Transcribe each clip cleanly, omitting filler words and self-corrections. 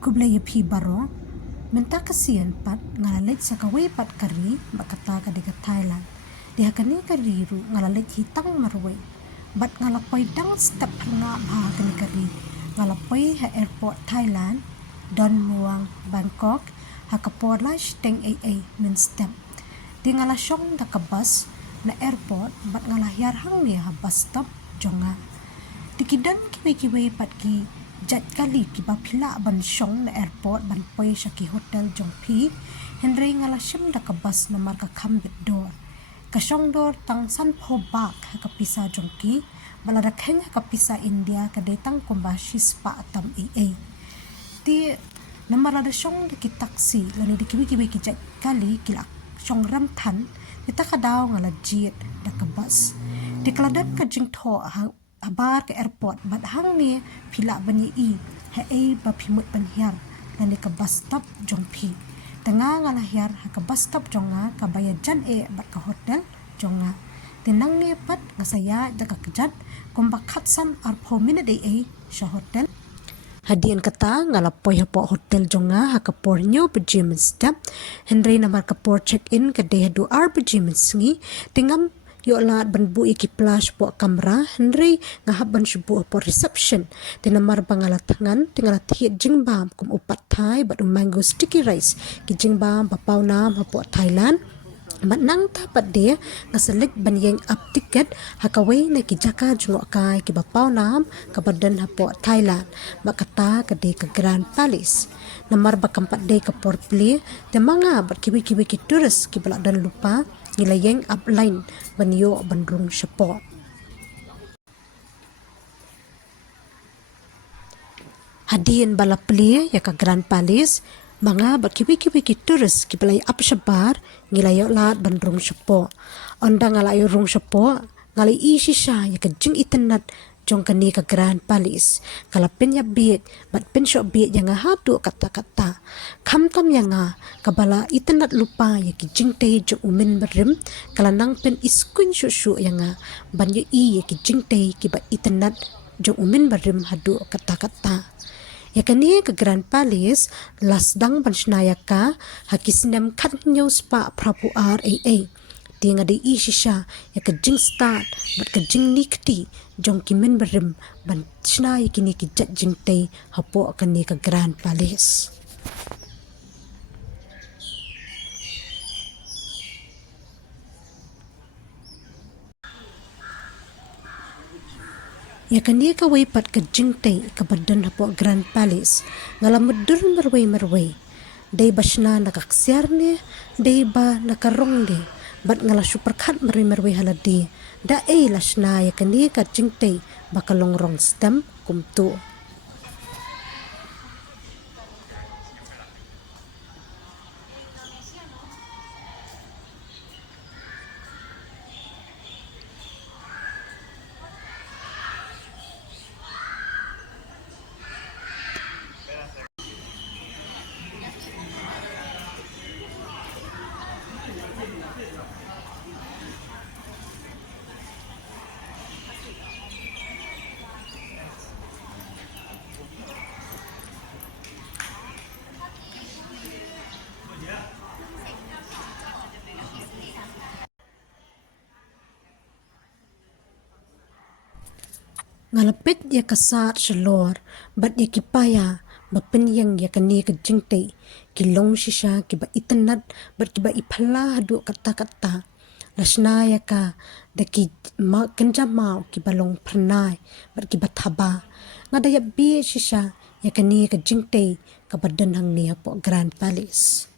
kublaya pi baro menta kasian pat ngalalit sa kaway pat kari bakata kadiga Thailand diha kani kariru ngalalit hitang marway bat ngalapay dang step nga baha kani kari ngalapay ha airport Thailand Don Muang Bangkok hakaporlash teng AA min step di ngalasyong da kabas na airport bat ngalahyar hang niya ha bus stop jonga tikidan kiwi-kiwi pat ki jat kali ki bapila ban syong na airport ban pay siya ki hotel Jongpi Henry ngalasyam da kabas na marka kambit door kasyong door tang san po bak hakapisa Jongki balada kenya hakapisa India kadetang kumbashis pa atam AA ti namarada syong da ki taksi lani di kiwi-kiwi ki jat kali kilak syong ramtan kita kadaw ngalajit da kabas di keladat ka jing tho abar ke airport bat hang ni pila bani ha ba pimut panhyar dan ke bus stop Jongpi tengah ngalahyar ha ke bus stop jonga ka bayajan bat ke hotel jonga tinang ni pat ngasaya jaga kejat kumbakat san arpo minute sya hotel hadian kata ngalapoy hapo hotel jonga ha ke pornyo bejimen step Henry namar ke por check in ke de du bejimen sngi tingam yo lat ban bu iki flash po kamera Henry ngahab ban shubu po reception tinamar bangalat tangan tingalat hit jingbam kum upat thai bat mango sticky rice ki jingbam papaw nam hapo Thailand matnang tapat dia ngaselik ban yeng up ticket hakaway na ki jaka jungo kai ki bapaw nam kabadan hapo Thailand makata kade ke Grand Palace namar bakampat de ke port play temanga bat kiwi-kiwi ki tourist ki balak dan lupa nilayeng upline banyo bandrung syapo hadian bala play ya ka Grand Palace mga berkiwi-kiwi ki turis ki balay up syabar ngilayo lat bandrung syapo onda ngalayo rung syapo ngalay isi siya ya ka jing itenat jong kani ka Grand Palace kalapin ya biit bat pensyo biit yang hadu kata-kata kamtam yang kabala itenat lupa ya ki jing tay jong umin berim kalanang pen iskun syusyu yang banyo ya ki jing tay ki ba itenat jong umin berim hadu kata-kata ya kani ke Grand Palace lasdang pansnayaka hakisnem katnyo spa prapu RAA tinga de isisha ya ke jing start bat ke jing nikti jong kimen berim ban snay kini ki jat jing tay hapo kani ke Grand Palace ya kani ka way pat ka jingtay ka badan hapo Grand Palace ngalamudur marway day basna nakaksiar ni day ba nakarong di bat ngala superkat marway haladi da lasna ya kani ka jingtay bakalongrong stem kumtu ngalapit ya kasat shalor bat ya kipaya bapenyang ya kani ka jingtay kilong shisha kiba itanat bat kiba ipala hadu kata-kata lasna ya ka daki ma kenjamau kibalong pernai bat kiba thaba ngadaya bi shisha ya kani ka jingtay kabadan hang niya po Grand Palace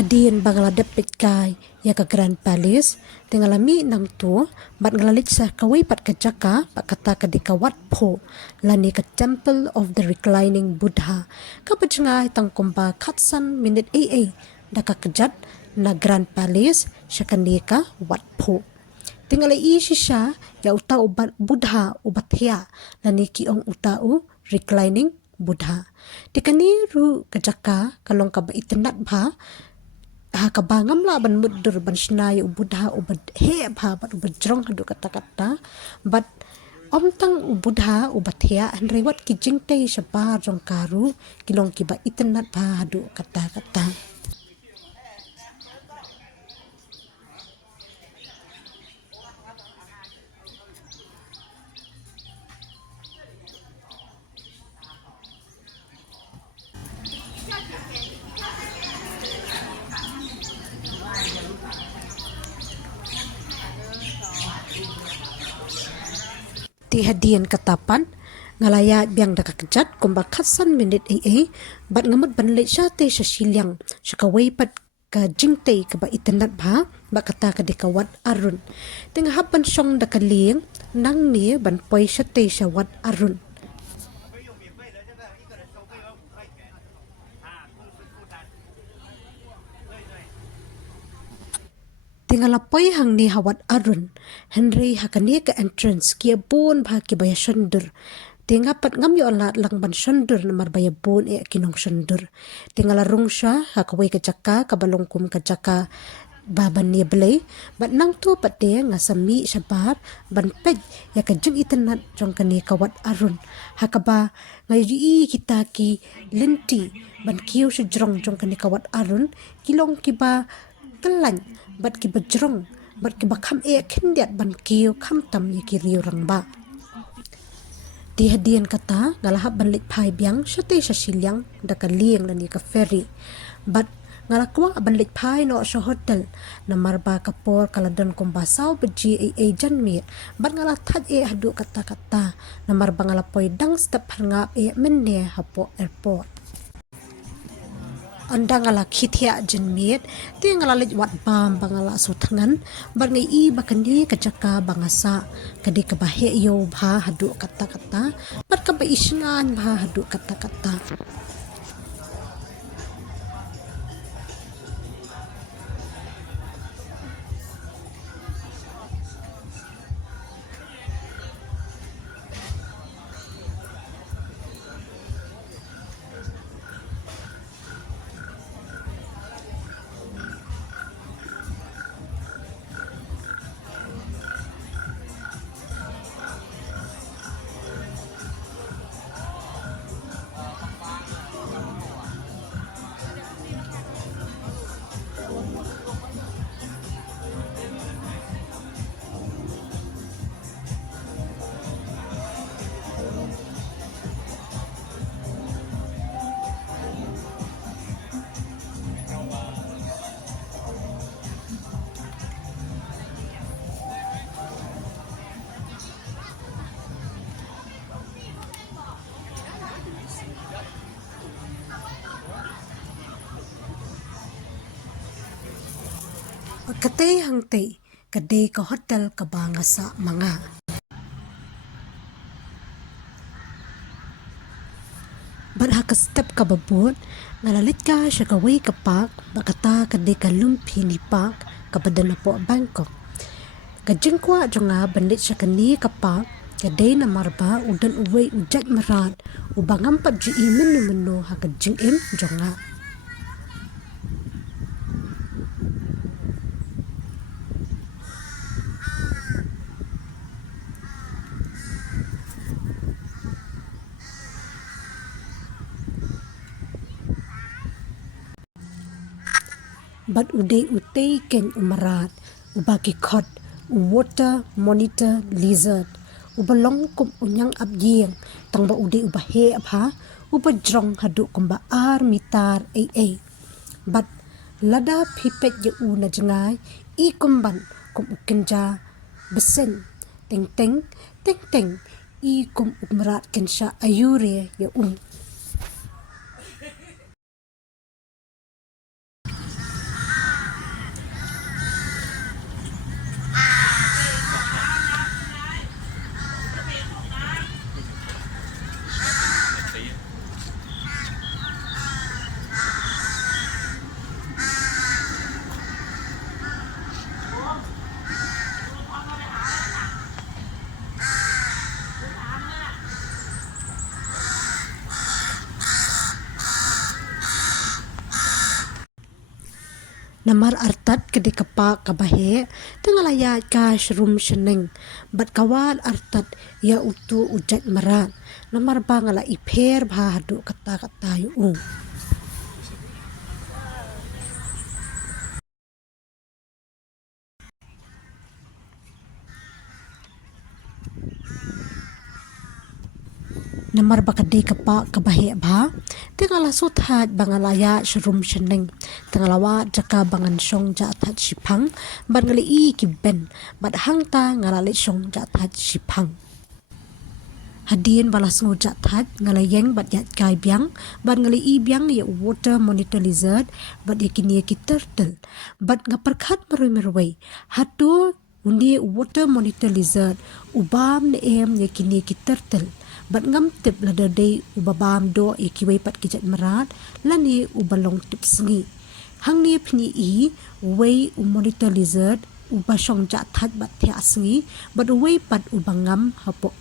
Hadin bangala dapit kay ya ka Grand Palace tingalami nang tu bat ngalalit sa kaway pat kajaka pakata kadika wat po lani ka Temple of the Reclining Buddha kapag nga itang kumba katsan minute AA nakakajat na Grand Palace siya kanika wat po tingalay isi siya ya utao Buddha ubat hiya lani kiong utao reclining Buddha tikaniru kajaka kalong kaba itinat ba kabangam la ban muddur ban shnaya ubudha ubad he bha bat ubad jrong hadu kata-kata bat omtang ubudha ubat hea hanrewat ki jingte shaba jong karu kilong kiba itnat bha hadu kata-kata ti hadian katapan ngalaya biang dakakjat kumba khasan minute bat ngamut banlet syate sa silyang syakaway pat ka jingtay ka ba itanat ba kata ka dikawat arun tinghapan syong dakaling nang ni ban poy syate sa wat arun Tingalapoy hang ni hawat arun, Henry hakani ka entrance kia bon bha ki baya shandur. Tingapat ngam yo alat lang ban shandur na marbaya bon kinong shandur. Tingalarong siya hakaway ka jaka kabalongkum ka jaka baban niya belay. Bat nang to pati nga sami siya bar ban peg ya ka jeng itanat jong kani kawat arun. Hakaba ngayi kita ki linti ban kiyo siya jrong jong kani kawat arun kilong kiba kelan bat ki bajrong bat ki bakam kindiat ban kiyo kam tam ya ki riurang ba di hadian kata ngalahap banlit pai biang syate sa silyang da kalieng lani ka ferry bat ngalakwa banlit pai no sa hotel na marba kapor kaladon kumbasaw beji janmit bat ngalatad hadu kata-kata na marba ngalapoy dang step hangap menne hapo airport anda ngala khithia jenmit ti ngala lit wat bam bangala sutangan bar ngai I bakandi kajaka bangasa kadi kabahe yo bha hadu kata-kata bar ka baisngan bha hadu kata-kata Katay hangtay, kaday ka hotel kabanga sa mga. Barha ka step ka babot, nalalit ka siya kaway kapak, bakata kaday ka lumpi ni pak, kapadan na po Bangkok. Kajing kwa nga bandit siya kani kapak, kaday na marba udan uway ujat marat, ubangam pa di imen numano ha kajing nga. But uday utay ken umarat, ubaki kot, water monitor lizard, ubalong kum unyang abyeng, tang ba uday ubahe abha, ubajrong hadu kumba mitar But lada pipet ya una jengay, ikumban kum ukenja, besen, ting ting, kum umarat ken siya ayure ya Namar artat kede kapak kabahe tengalaya ka shrum sheneng bat kawal artat ya utu ujat marat namar bangala iper bha hadu kata yu namar bakade kapa kabahe bha tengala suthat bangalaya shrum sheneng tengalawa jaka bangan shong ja that shipang bangali I ki ben bat hangta ngalale shong ja that shipang hadien balas ngujat that ngalayeng bat yat kai biang bat ngali I biang ya water monitor lizard bat yakini ki turtle bat ngaperkhat marui hatu undi water monitor lizard ubam ne em yakini ki turtle bat ngam tip lada day ubabam do ikiway pat kijat marat lani ubalong tip sngi hangni phni I way monitor lizard ubashong ja that bat thya sngi bat way pat ubangam hapo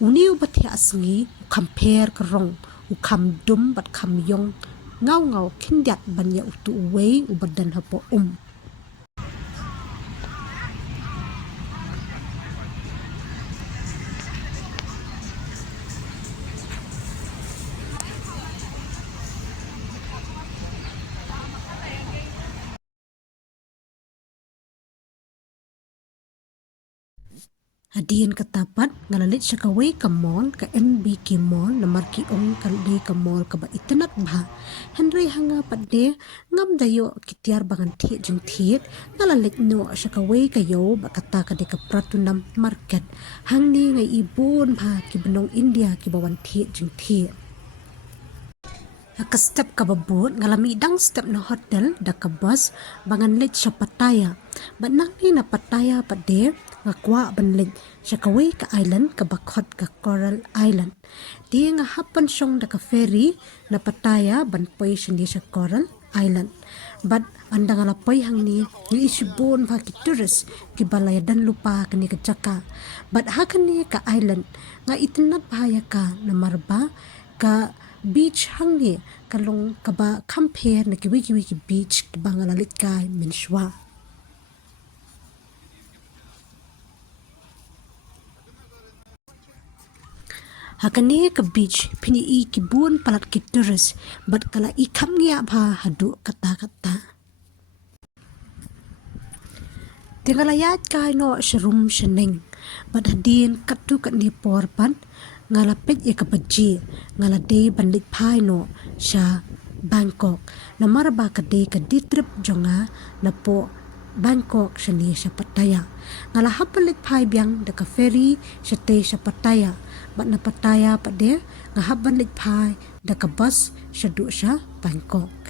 uni ubat thya sngi compare krong ukam dum bat kham yong ngau kindiat banya utu way ubadan hapo Hadian katapat ngalalit siya kaway ka mall ka NBK mall na marki ong kalde ka mall ka ba itanak ba Henry hanga padde ngam dayo kitiar bangan thi jing thiet ngalalit no siya kaway kayo ba kata ka de ka pratunam market hangni ngay ibon ba kibanong India kibawan thi jing thiet ka step ka babot ngalami dang step na hotel da ka bus bangan lit siya pataya ba nangni na pataya padde nga kwa banlig siya kaway ka island ka bakot ka Coral Island di nga hapan siyong da ka ferry na pataya banpoy siya sa Coral Island but anda nga lapoy hangni yung isibon pa ki tourist ki balaya dan lupa kani ka jaka but hakani ka island nga itinat bahaya ka na marba ka beach hangni kalong kaba compare na kiwi ki beach ki bangalalit kay menshwa hakani ka beach pini I kibun palat ki tourist bat kala ikam ngia bha hadu kata tingalayat kay no shrum sheneng bat hadin katu kat ni porpan ngalapit ya kapaji ngalade bandit phai no sha Bangkok na maraba ka de ka di trip jonga na po Bangkok shani sa Pattaya ngalahapalit phai biang da ka ferry sa te sa Pattaya bat na Pattaya pa de ngahaban lit phai da ka bus sa du sa Bangkok